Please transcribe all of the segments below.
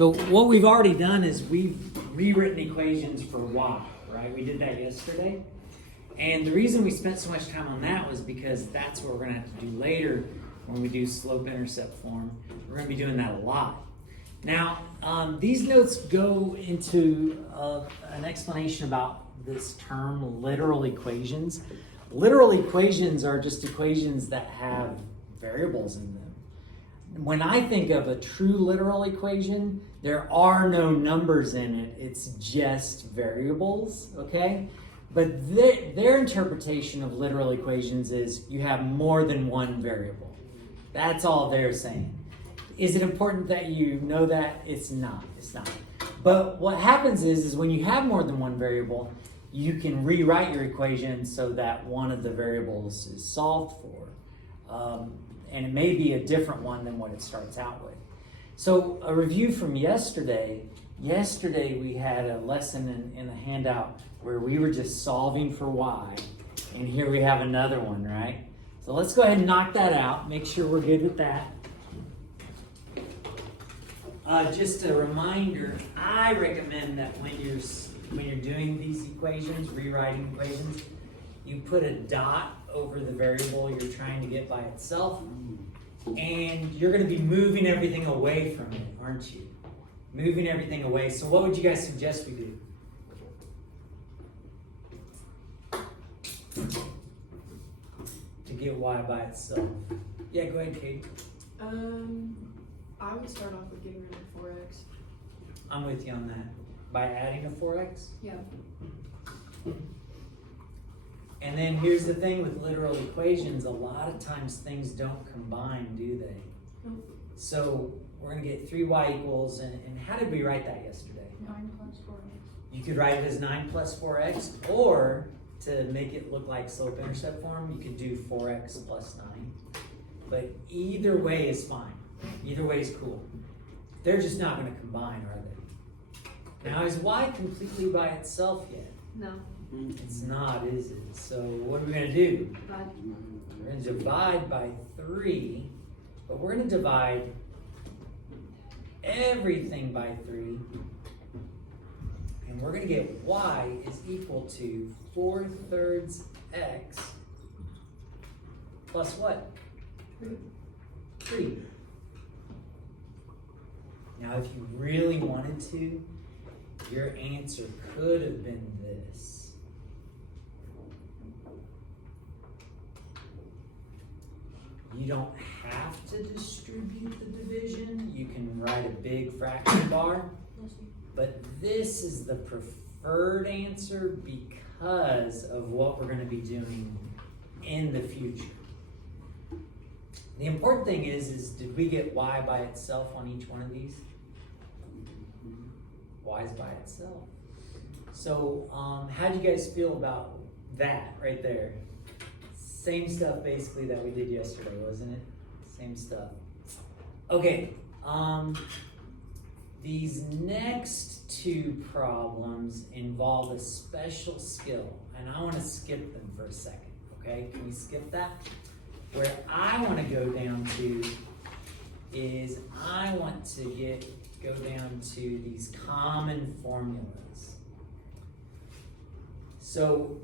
So what we've already done is we've rewritten equations for y, right? We did that yesterday. And the reason we spent so much time on that was because that's what we're going to have to do later when we do slope-intercept form. We're going to be doing that a lot. Now, these notes go into an explanation about this term, literal equations. Literal equations are just equations that have variables in them. When I think of a true literal equation, there are no numbers in it. It's just variables, okay? But their interpretation of literal equations is you have more than one variable. That's all they're saying. Is it important that you know that? It's not. It's not. But what happens is when you have more than one variable, you can rewrite your equation so that one of the variables is solved for. And it may be a different one than what it starts out with. So a review from yesterday. Yesterday we had a lesson in a handout where we were just solving for y. And here we have another one, right? So let's go ahead and knock that out. Make sure we're good with that. Just a reminder, I recommend that when you're doing these equations, rewriting equations, you put a dot over the variable you're trying to get by itself, and you're going to be moving everything away from it, aren't you? Moving everything away. So what would you guys suggest we do to get y by itself? Yeah, go ahead, Kate. I would start off with getting rid of 4x. I'm with you on that. By adding a 4x? Yeah. And then here's the thing with literal equations, a lot of times things don't combine, do they? Nope. So we're going to get 3y equals, and how did we write that yesterday? 9 plus 4x. You could write it as 9 plus 4x, or to make it look like slope-intercept form, you could do 4x plus 9. But either way is fine. Either way is cool. They're just not going to combine, are they? Now, is y completely by itself yet? No. It's not, is it? So what are we going to do? Divide. We're going to divide by 3, but we're going to divide everything by 3, and we're going to get y is equal to 4/3 x plus what? 3. Now, if you really wanted to, your answer could have been this. You don't have to distribute the division. You can write a big fraction bar. But this is the preferred answer because of what we're going to be doing in the future. The important thing is did we get y by itself on each one of these? Y is by itself. So how do you guys feel about that right there? Same stuff basically that we did yesterday, wasn't it? Same stuff. Okay, these next two problems involve a special skill, and I want to skip them for a second, okay? Can we skip that? Where I want to go down to is I want to go down to these common formulas. So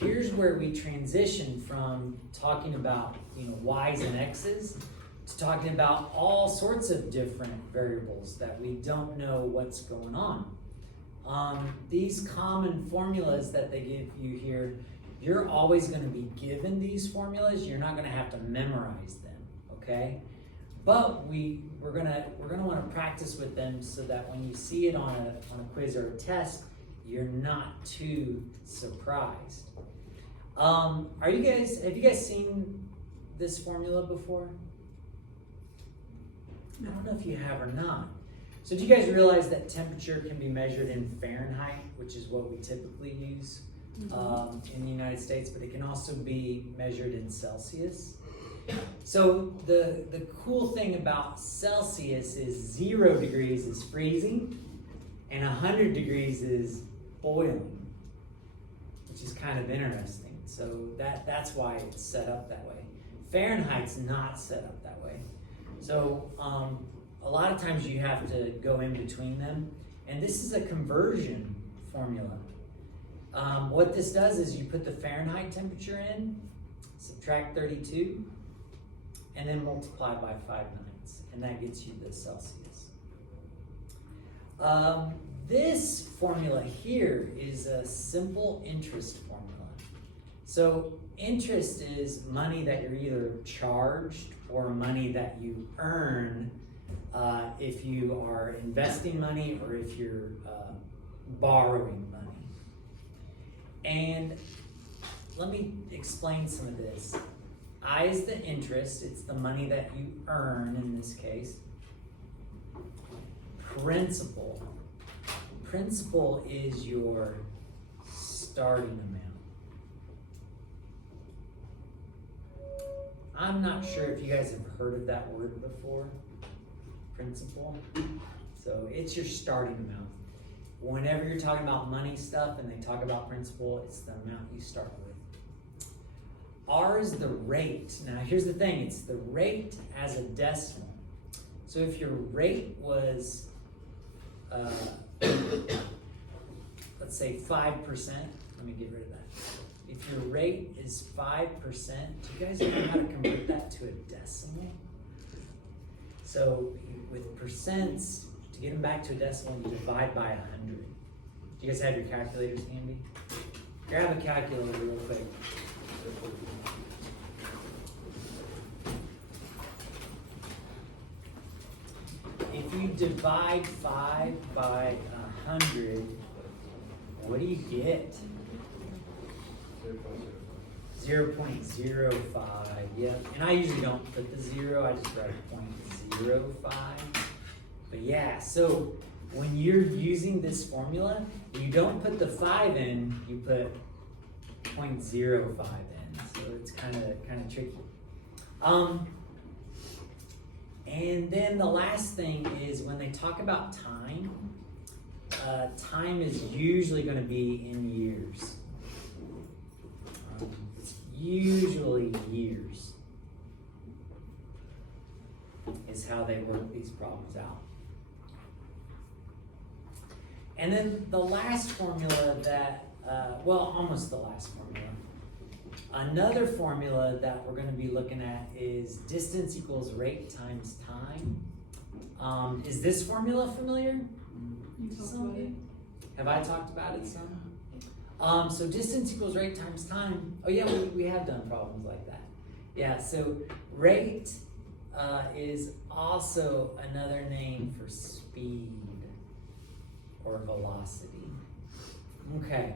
here's where we transition from talking about y's and x's to talking about all sorts of different variables that we don't know what's going on. These common formulas that they give you here, you're always going to be given these formulas. You're not going to have to memorize them, okay? But we're gonna want to practice with them so that when you see it on a quiz or a test, you're not too surprised. Have you guys seen this formula before? I don't know if you have or not. So do you guys realize that temperature can be measured in Fahrenheit, which is what we typically use in the United States, but it can also be measured in Celsius? So the cool thing about Celsius is 0 degrees is freezing and 100 degrees is boiling, which is kind of interesting. So that's why it's set up that way. Fahrenheit's not set up that way. So a lot of times you have to go in between them. And this is a conversion formula. What this does is you put the Fahrenheit temperature in, subtract 32, and then multiply by 5 minutes. And that gets you the Celsius. This formula here is a simple interest formula. So interest is money that you're either charged or money that you earn if you are investing money or if you're borrowing money. And let me explain some of this. I is the interest, it's the money that you earn in this case. Principal. Principal is your starting amount. I'm not sure if you guys have heard of that word before, principal. So it's your starting amount. Whenever you're talking about money stuff and they talk about principal, it's the amount you start with. R is the rate. Now here's the thing, it's the rate as a decimal. So if your rate was, let's say 5%, let me get rid of that. If your rate is 5%, do you guys know how to convert that to a decimal? So with percents, to get them back to a decimal, you divide by 100. Do you guys have your calculators handy? Grab a calculator real quick. If you divide 5 by 100, what do you get? 0.05, yep. And I usually don't put the 0, I just write 0.05. But yeah, so when you're using this formula, you don't put the 5 in, you put 0.05 in. So it's kind of tricky. And then the last thing is when they talk about time, time is usually going to be in years. Usually years is how they work these problems out. And then the last formula that, almost the last formula. Another formula that we're going to be looking at is distance equals rate times time. Is this formula familiar? You talked about it. Have I talked about it some? So distance equals rate times time. Oh yeah, we have done problems like that. Yeah, so rate is also another name for speed or velocity. Okay.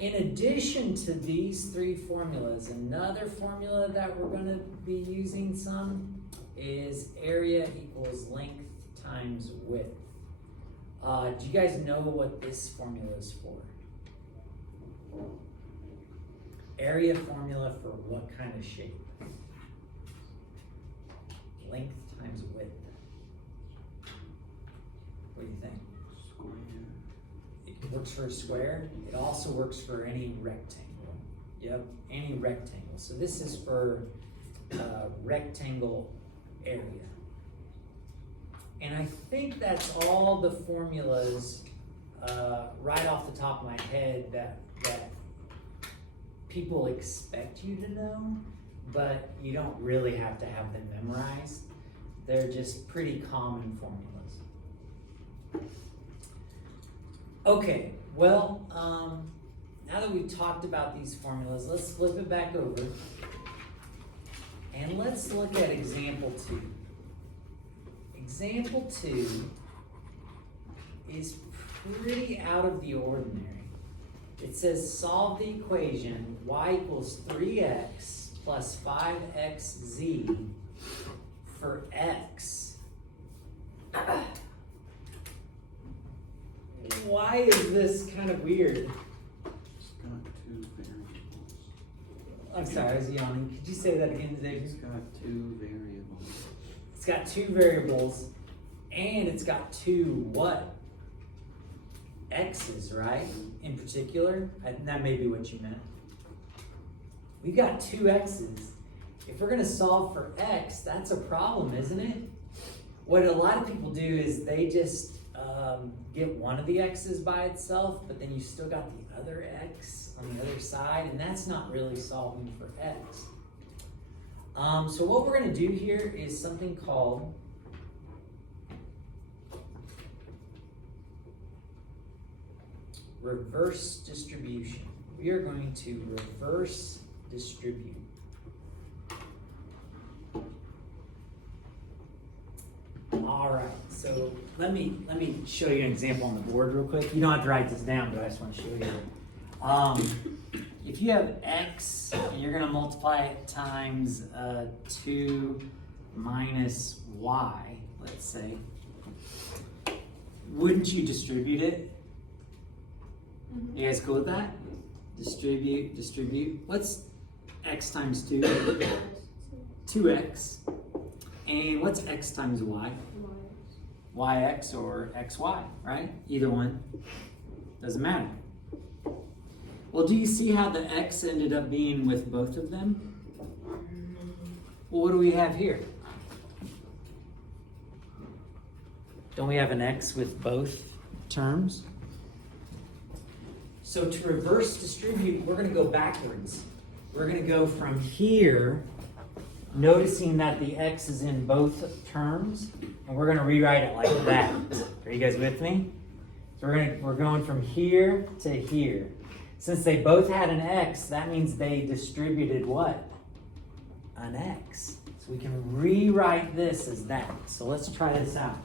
In addition to these three formulas, another formula that we're going to be using some is area equals length times width. Do you guys know what this formula is for? Area formula for what kind of shape? Length times width. What do you think? Square. It works for a square. It also works for any rectangle. Yep, any rectangle. So this is for rectangle area. And I think that's all the formulas right off the top of my head that people expect you to know, but you don't really have to have them memorized. They're just pretty common formulas. Okay, well, now that we've talked about these formulas, let's flip it back over and let's look at example 2. Example 2 is pretty out of the ordinary. It says solve the equation y equals 3x plus 5xz for x. Why is this kind of weird? It's got two variables. I'm sorry, I was yawning. Could you say that again, Xavier? It's got two variables. It's got two variables, and it's got two what? X's, right? In particular, that may be what you meant. We got two X's. If we're going to solve for X, that's a problem, isn't it? What a lot of people do is they just get one of the x's by itself, but then you still got the other x on the other side, and that's not really solving for x. So what we're going to do here is something called reverse distribution. We are going to reverse distribute. All right, so let me show you an example on the board real quick. You don't have to write this down, but I just want to show you. If you have x, and you're going to multiply it times 2 minus y, let's say, wouldn't you distribute it? You guys cool with that? Distribute, distribute. What's x times 2? 2x. And what's x times y? Yx or xy, right? Either one. Doesn't matter. Well, do you see how the x ended up being with both of them? Well, what do we have here? Don't we have an x with both terms? So to reverse distribute, we're going to go backwards. We're going to go from here, noticing that the x is in both terms, and we're going to rewrite it like that. Are you guys with me? So we're going from here to here. Since they both had an x, that means they distributed what? An x. So we can rewrite this as that. So let's try this out.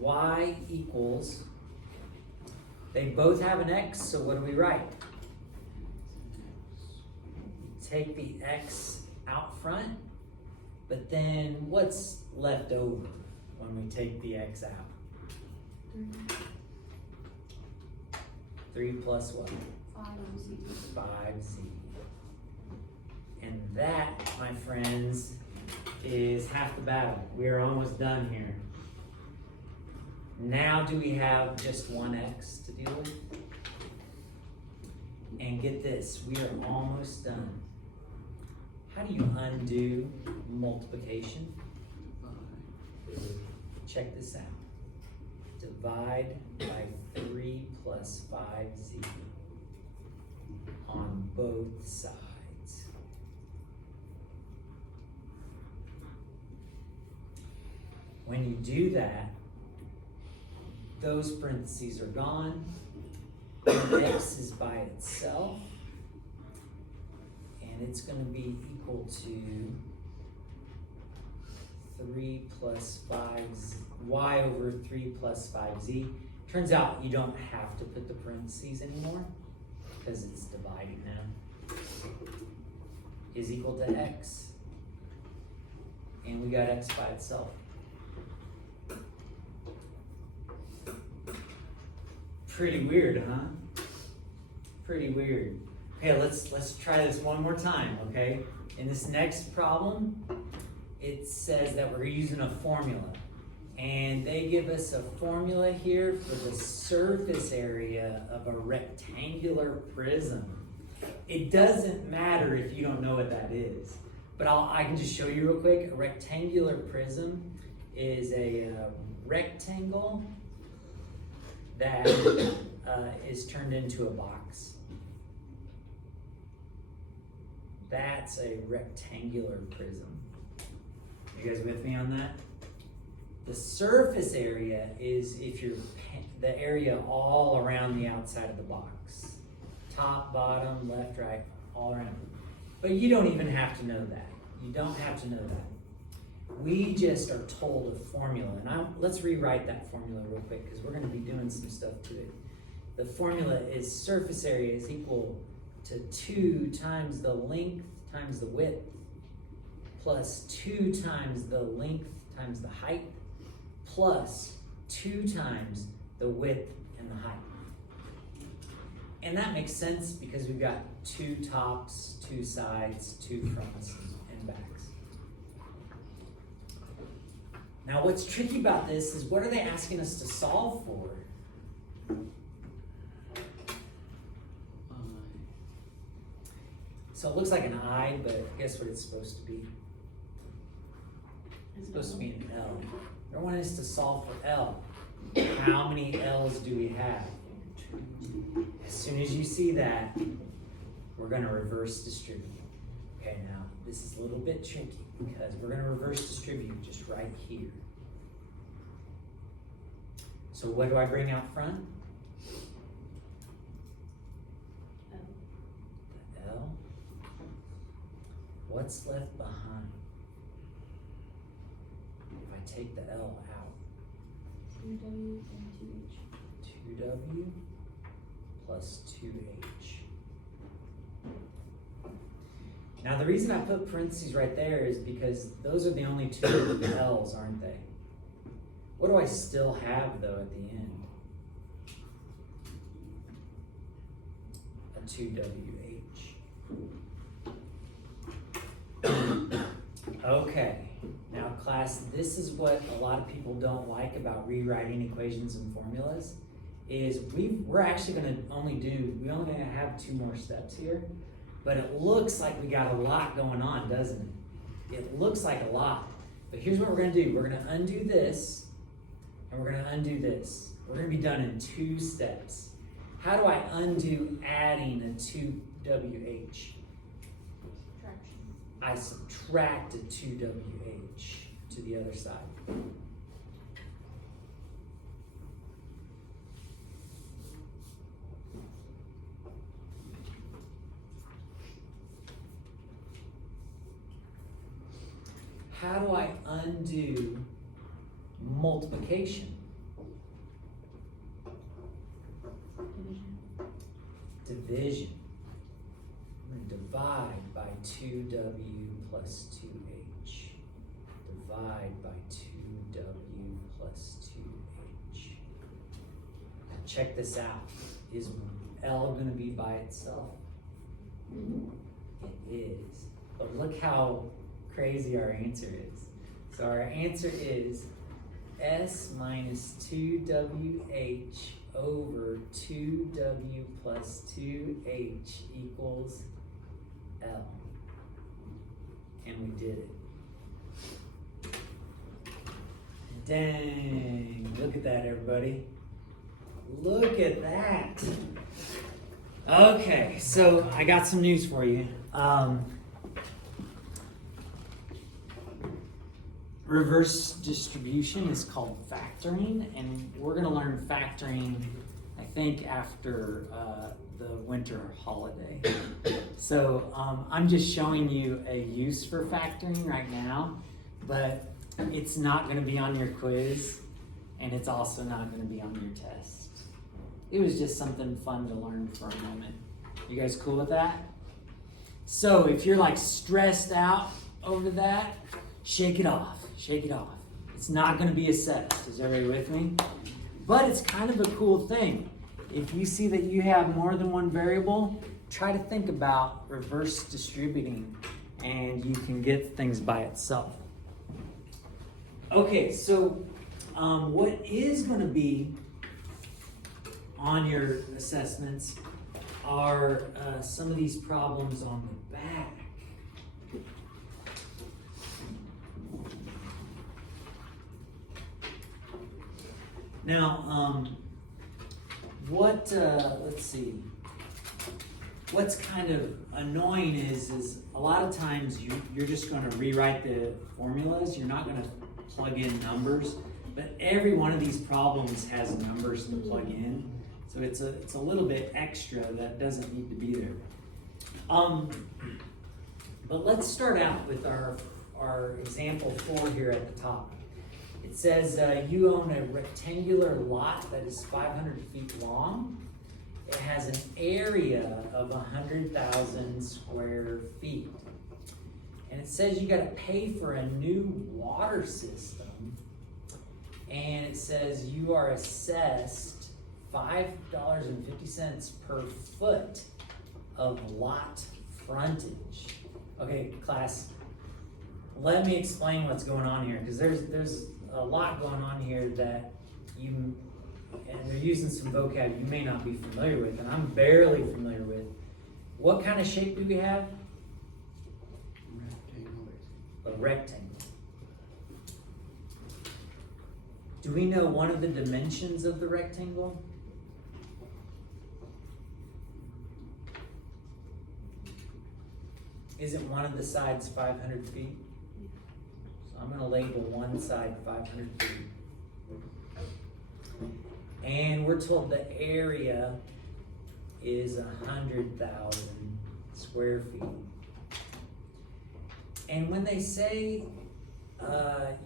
Y equals, they both have an x, so what do we write? Take the x out front, but then what's left over when we take the x out? 3 plus what? 5z. And that, my friends, is half the battle. We are almost done here. Now do we have just one x to deal with? And get this, we are almost done. How do you undo multiplication? Check this out. Divide by 3 plus 5z on both sides. When you do that, those parentheses are gone. X is by itself, and it's going to be equal to 3 plus 5, y over 3 plus 5z. Turns out you don't have to put the parentheses anymore because it's dividing now. Is equal to x, and we got x by itself. Pretty weird, huh? Pretty weird. Okay, let's try this one more time, okay? In this next problem, it says that we're using a formula. And they give us a formula here for the surface area of a rectangular prism. It doesn't matter if you don't know what that is. But I can just show you real quick. A rectangular prism is a rectangle that is turned into a box. That's a rectangular prism. You guys with me on that? The surface area is the area all around the outside of the box. Top, bottom, left, right, all around. But you don't even have to know that. You don't have to know that. We just are told a formula, and let's rewrite that formula real quick because we're going to be doing some stuff to it. The formula is surface area is equal to 2 times the length times the width plus 2 times the length times the height plus 2 times the width and the height. And that makes sense because we've got 2 tops, 2 sides, 2 fronts and backs. Now what's tricky about this is what are they asking us to solve for? So it looks like an I, but guess what it's supposed to be? It's supposed to be an L. They want us to solve for L. How many L's do we have? As soon as you see that, we're going to reverse distribute. Okay, now this is a little bit tricky because we're going to reverse distribute just right here. So what do I bring out front? The L. What's left behind? If I take the L out. 2W and 2H. 2W plus 2H. Now the reason I put parentheses right there is because those are the only two L's, aren't they? What do I still have though at the end? A 2WH. Okay, now class, this is what a lot of people don't like about rewriting equations and formulas, is we're actually gonna we only gonna have 2 more steps here, but it looks like we got a lot going on, doesn't it? It looks like a lot, but here's what we're gonna do. We're gonna undo this, and we're gonna undo this. We're gonna be done in 2 steps. How do I undo adding a 2WH? I subtract a 2WH to the other side. How do I undo multiplication? Division. I'm going to divide by 2W plus 2H. Divide by 2W plus 2H. Now check this out. Is L going to be by itself? It is. But look how crazy our answer is. So our answer is S minus 2WH over 2W plus 2H equals L. And we did it. Dang, look at that, everybody. Look at that. Okay, so I got some news for you. Reverse distribution is called factoring, and we're going to learn factoring, I think, after the winter holiday. So I'm just showing you a use for factoring right now, but it's not going to be on your quiz, and it's also not going to be on your test. It was just something fun to learn for a moment. You guys cool with that? So if you're like stressed out over that, shake it off. Shake it off. It's not going to be assessed. Is everybody with me? But it's kind of a cool thing. If you see that you have more than one variable, try to think about reverse distributing, and you can get things by itself. Okay, so what is going to be on your assessments are some of these problems on the back. Now, let's see, what's kind of annoying is a lot of times you're just going to rewrite the formulas. You're not going to plug in numbers, but every one of these problems has numbers to plug in. So it's a little bit extra that doesn't need to be there. But let's start out with our example 4 here at the top. It says you own a rectangular lot that is 500 feet long. It has an area of 100,000 square feet. And it says you got to pay for a new water system. And it says you are assessed $5.50 per foot of lot frontage. Okay, class, let me explain what's going on here, because there's a lot going on here that and they're using some vocab you may not be familiar with, and I'm barely familiar with. What kind of shape do we have? rectangle. Do we know one of the dimensions of the rectangle? Isn't one of the sides 500 feet? So I'm going to label one side 500 feet. And we're told the area is 100,000 square feet. And when they say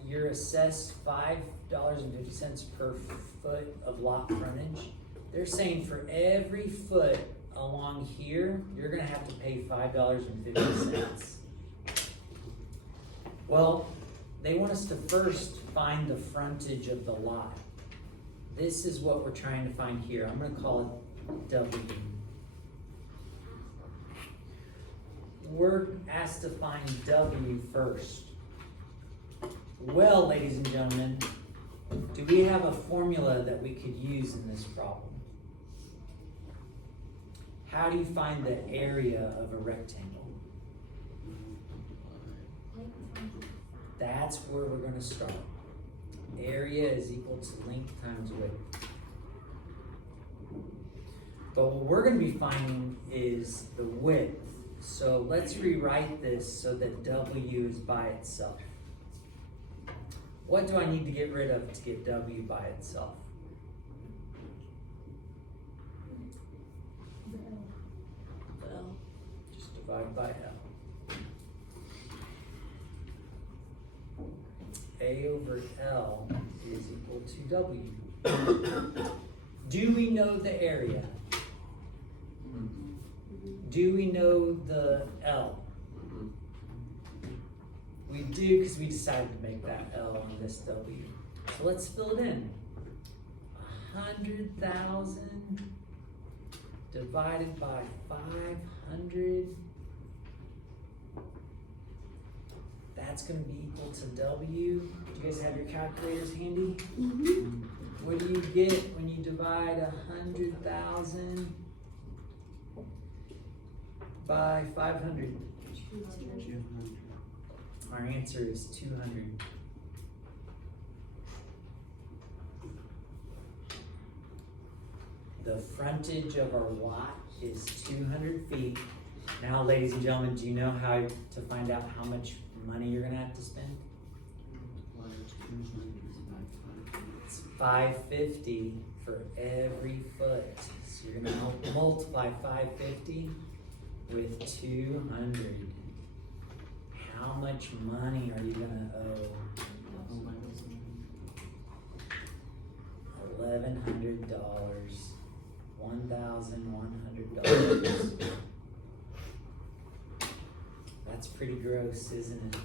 you're assessed $5.50 per foot of lot frontage, they're saying for every foot along here, you're gonna have to pay $5.50. Well, they want us to first find the frontage of the lot. This is what we're trying to find here. I'm gonna call it W. We're asked to find W first. Well, ladies and gentlemen, do we have a formula that we could use in this problem? How do you find the area of a rectangle? That's where we're going to start. Area is equal to length times width. But what we're going to be finding is the width. So let's rewrite this so that W is by itself. What do I need to get rid of to get W by itself? The L. Just divide by L. A over L is equal to W. Do we know the area? Do we know the L? We do, because we decided to make that L on this W. So let's fill it in. 100,000 divided by 500. That's going to be equal to W. Do you guys have your calculators handy? Mm-hmm. What do you get when you divide 100,000 by 500? 200. Our answer is 200. The frontage of our lot is 200 feet. Now, ladies and gentlemen, do you know how to find out how much money you're going to have to spend? It's $5.50 for every foot. So you're going to multiply $5.50 with 200. How much money are you going to owe? $1,100. $1,100. That's pretty gross, isn't it?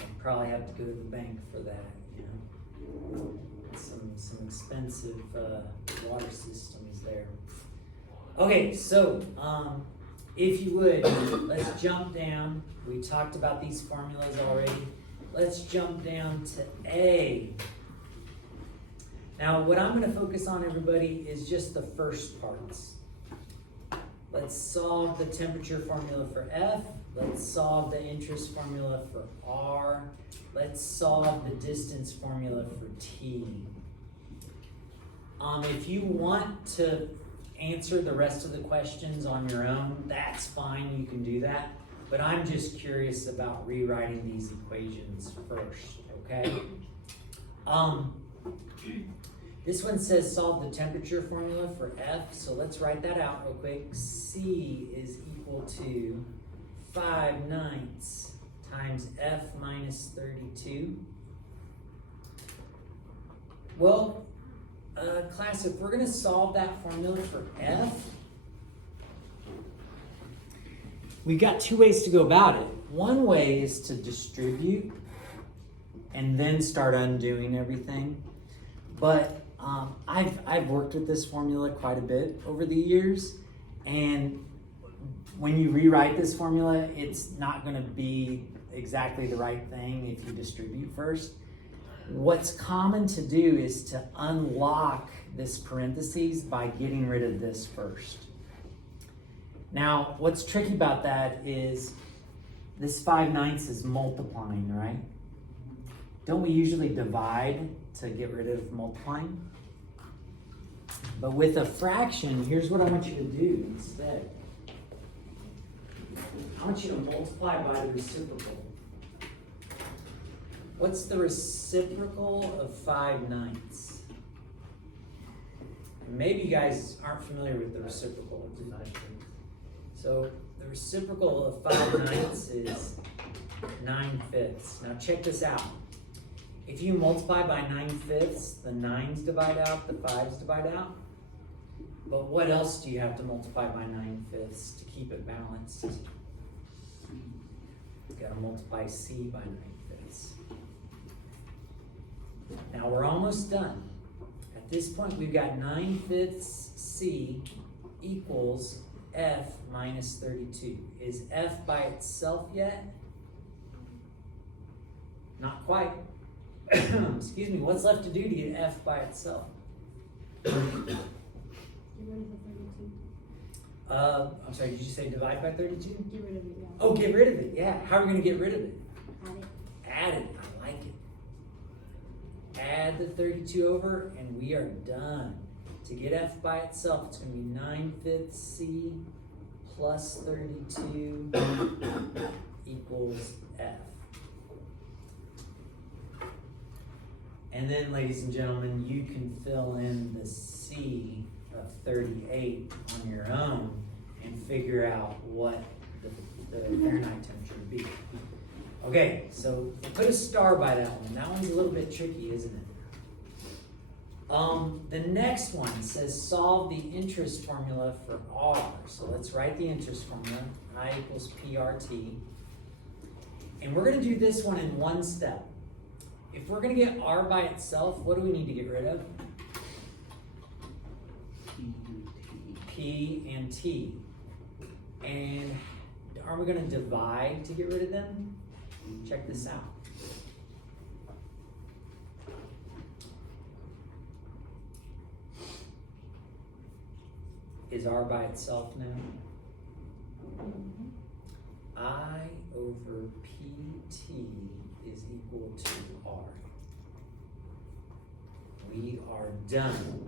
I'll probably have to go to the bank for that, you know. Some expensive water systems there. Okay, so if you would, let's jump down. We talked about these formulas already. Let's jump down to A. Now, what I'm going to focus on, everybody, is just the first parts. Let's solve the temperature formula for F. Let's solve the interest formula for R. Let's solve the distance formula for T. If you want to answer the rest of the questions on your own, that's fine, you can do that. But I'm just curious about rewriting these equations first, okay? This one says solve the temperature formula for F, so let's write that out real quick. C is equal to 5/9 times F minus 32. Well, class, if we're going to solve that formula for F, we got two ways to go about it. One way is to distribute and then start undoing everything. But I've worked with this formula quite a bit over the years, and when you rewrite this formula, it's not going to be exactly the right thing if you distribute first. What's common to do is to unlock this parentheses by getting rid of this first. Now, what's tricky about that is this 5/9 is multiplying, right? Don't we usually divide to get rid of multiplying? But with a fraction, here's what I want you to do instead. I want you to multiply by the reciprocal. What's the reciprocal of 5/9? Maybe you guys aren't familiar with the reciprocal. So the reciprocal of 5/9 is 9/5. Now check this out. If you multiply by 9/5, the 9's divide out, the 5's divide out. But what else do you have to multiply by 9/5 to keep it balanced? You gotta multiply C by 9/5. Now we're almost done. At this point, we've got 9/5 C equals F minus 32. Is F by itself yet? Not quite. Excuse me, what's left to do to get F by itself? Get rid of the 32. I'm sorry, did you say divide by 32? Get rid of it, yeah. Oh, get rid of it, yeah. How are we gonna get rid of it? Add it. Add it, I like it. Add the 32 over and we are done. To get F by itself, it's gonna be 9/5 C plus 32 equals F. And then, ladies and gentlemen, you can fill in the C of 38 on your own and figure out what the Fahrenheit temperature would be. Okay, so put a star by that one. That one's a little bit tricky, isn't it? The next one says solve the interest formula for R. So let's write the interest formula. I equals PRT. And we're going to do this one in one step. If we're going to get R by itself, what do we need to get rid of? P and T. And are we going to divide to get rid of them? Check this out. Is R by itself now? I over PT is equal to R. We are done.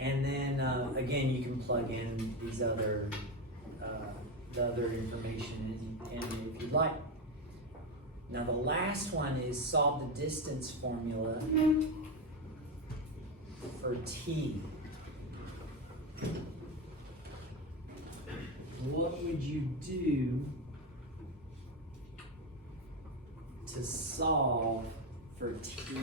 And then again, you can plug in these other the other information in if you'd like. Now the last one is solve the distance formula for T. What would you do to solve for T?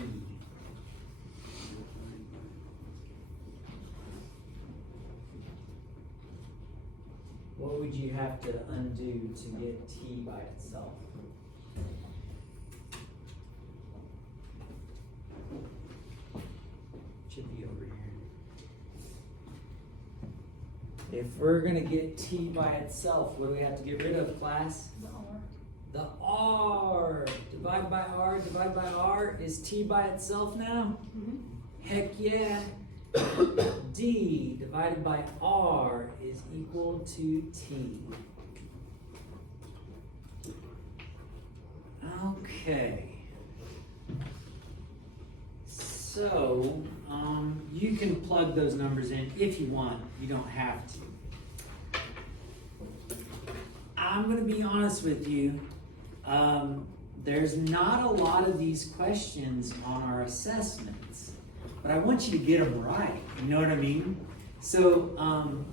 What would you have to undo to get T by itself? Should be over here. If we're gonna get T by itself, what do we have to get rid of, class? The R. The R. Divide by R, divide by R. Is T by itself now? Mm-hmm. Heck yeah. D divided by R is equal to T. Okay. So, you can plug those numbers in if you want. You don't have to. I'm going to be honest with you. There's not a lot of these questions on our assessments, but I want you to get them right. You know what I mean? So, I'm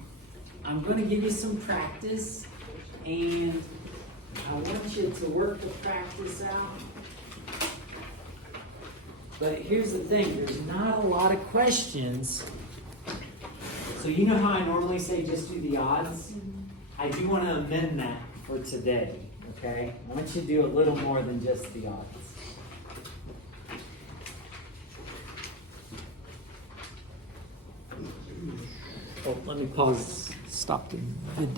going to give you some practice, and I want you to work the practice out. But here's the thing, there's not a lot of questions. So you know how I normally say just do the odds? I do want to amend that for today, okay? I want you to do a little more than just the odds. Oh, let me pause, stop the video.